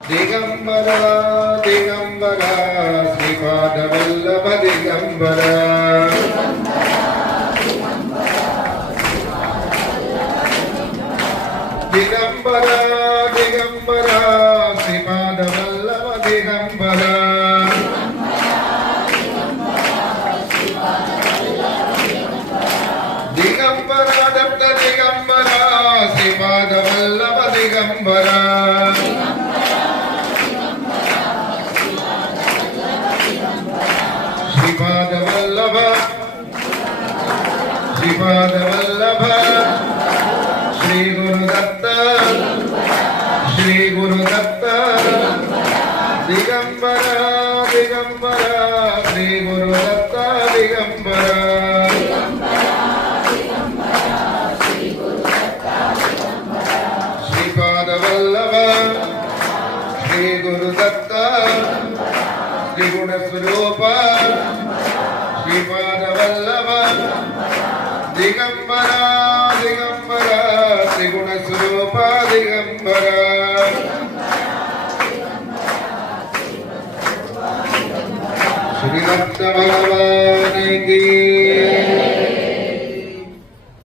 दिगंबरा दिगंबरा श्रीपादवल्लभ दिगंबरा दिगंबरा दिगंबरा श्रीपादवल्लभ दिगंबरा दिगंबरा दत्त दिगंबरा श्रीपादवल्लभ दिगंबरा श्रीपादवल्लभ श्रीपादवल्लभ श्री गुरुदत्त श्री गुरुदत्त दिगंबरा दिगंबरा श्री गुरुदत्त दिगंबरा श्रीपादवल्लभ श्री गुरुदत्त त्रिगुण स्वरूप श्रीपादवल्लभ दिगंबरा दिगंबरा त्रिगुण स्वरूप दिगंबरा श्री दत्त भगवान की